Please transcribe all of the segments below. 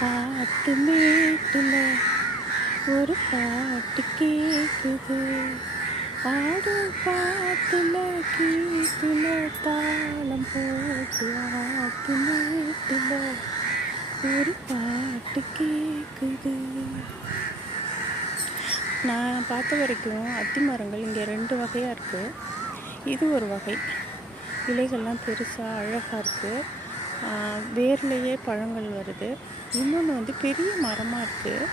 பாட்டு மேட்டுல ஒரு பாட்டு கேக்குது, ஆடு பாட்டுல கீத்துல தாளம் போட்டு ஆட்டு மேட்டுல ஒரு பாட்டு கேக்குது. நான் பார்த்த வரைக்கும் அத்தி மரங்கள் இங்கே 2 வகையாக இருக்குது. இது ஒரு வகை, இலைகள்லாம் பெருசாக அழகாக இருக்குது, வேர்லேயே பழங்கள் வருது. இன்னொன்று வந்து பெரிய மரமாக இருக்குது,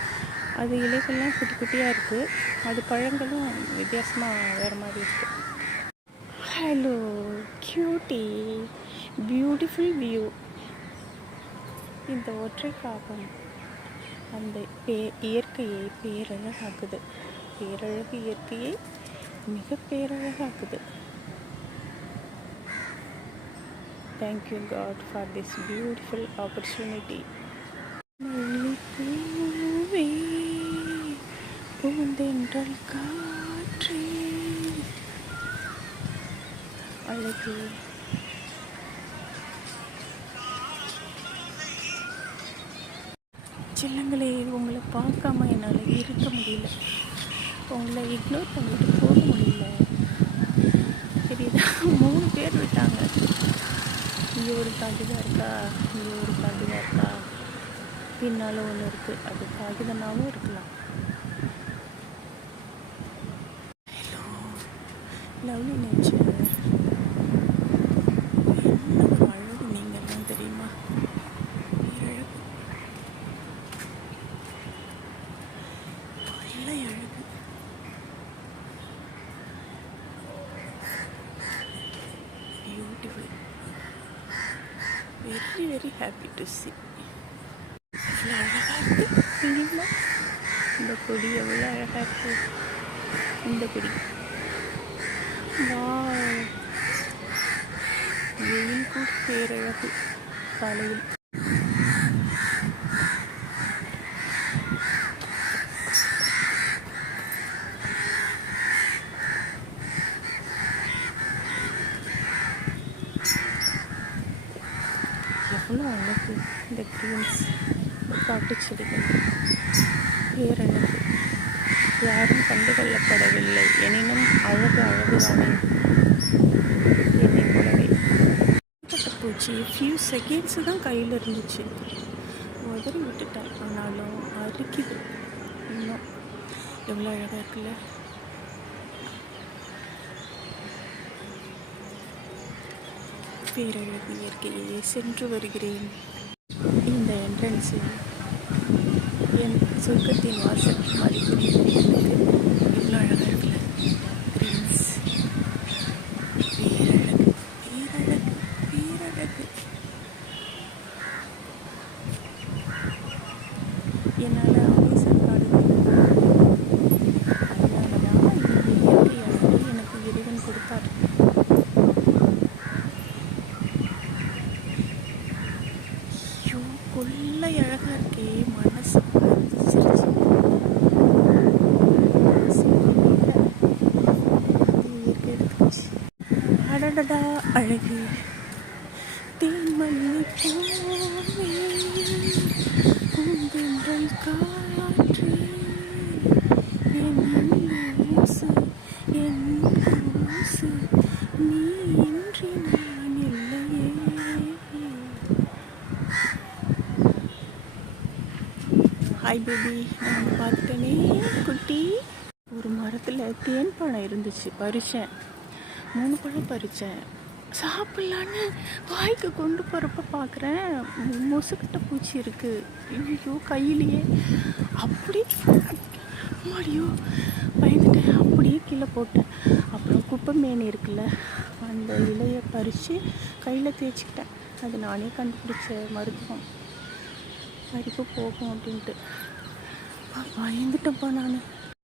அது இலைகள்லாம் குட்டி குட்டியாக இருக்குது, அது பழங்களும் வித்தியாசமாக வேறு மாதிரி இருக்குது. Hello cutie, beautiful view. இந்த ஒற்றை காகம் அந்த இயற்கையை பேரழகாக்குது. பேரழகு இயற்கையை மிக பேரழகாக்குது. Thank you God for this beautiful opportunity. மல்லிப்பூவே பூந்தென்றல் காற்றே அழகு. செல்லங்களே, உங்களை பார்க்காம என்னால் இருக்க முடியல, உங்களை இக்னோர் பண்ணிட்டு போக முடியல. தெரியுதா, 3 பேர் விட்டாங்க. இங்கே ஒரு காகிதம் இருக்கா, இங்கே ஒரு காகிதம் இருக்கா, பின்னால் ஒன்று இருக்குது, அது காகிதனாகவும் இருக்கலாம். Hello lovely nature. என்ன அழகு நீங்கள்லாம் தெரியுமா, பேரழகு, கொள்ளை அழகு. Beautiful, very very happy to C. எவ்வளோ அழகாக இருக்குது தெரியுங்களா, இந்த கொடி எவ்வளோ அழகாக இருக்குது. இந்த கொடி வெயில் கூட பேரழகு. காலையில் எவ்வளோ அழகு. இந்த க்ரீன்ஸ் காட்டு செடிகள் பேரழகு. யாரும் கண்டுகொள்ளப்படவில்லை, எனினும் அழகு அழகுதானே என்னை போலவே. பூச்சி ஃபியூ செகண்ட்ஸு தான் கையில் இருந்துச்சு, உதறி விட்டுட்டேன். ஆனாலும் அரிக்குது இன்னும். எவ்வளோ அழகாக இருக்குல்ல. பேரழகு இயற்கையை சென்று வருகிறேன். இந்த என்ட்ரன்ஸில் என் சொர்க்கத்தின் வாசல் மதிக்கிறேன். எவ்வளோ அழகாக இருக்குல்ல. கிரீன்ஸ் பேரழகு பேரழகு பேரழகு. என்னால் அமேசான் காடுகள் அதனால தான் இந்த இயற்கை அழகை எனக்கு இறைவன் கொடுத்தார். ஐயோ கொள்ளை அழகாக இருக்கே, மனசு பதிச்சிருச்சு. இயற்கை எடுத்துச்சு. அடடடா அழகு. தேன்மல்லி பூவே பூந்தென்றல் காற்றே என் லூசு என் லூசு நீ இன்றி நான் இல்லையே. ஹாய் பேபி, நான் பார்த்துட்டேனே குட்டி. ஒரு மரத்தில் தேன் பழம் இருந்துச்சு, பறித்தேன். 3 பழம் பறித்தேன். சாப்பிட்லான்னு வாய்க்கு கொண்டு போகிறப்ப பார்க்குறேன் மொசுக்கிட்ட பூச்சி இருக்குது. ஐயோ கையிலேயே. அப்படியே மாடியோ பயந்துட்டேன், அப்படியே கீழே போட்டேன். அப்புறம் குப்பை மேனி இருக்குல்ல, அந்த இலையை பறித்து கையில் தேய்ச்சிக்கிட்டேன். அது நானே கண்டுபிடிச்ச மருத்துவம், பறிப்பு போகும் அப்படின்ட்டு. பயந்துட்டேன்ப்பா நான்.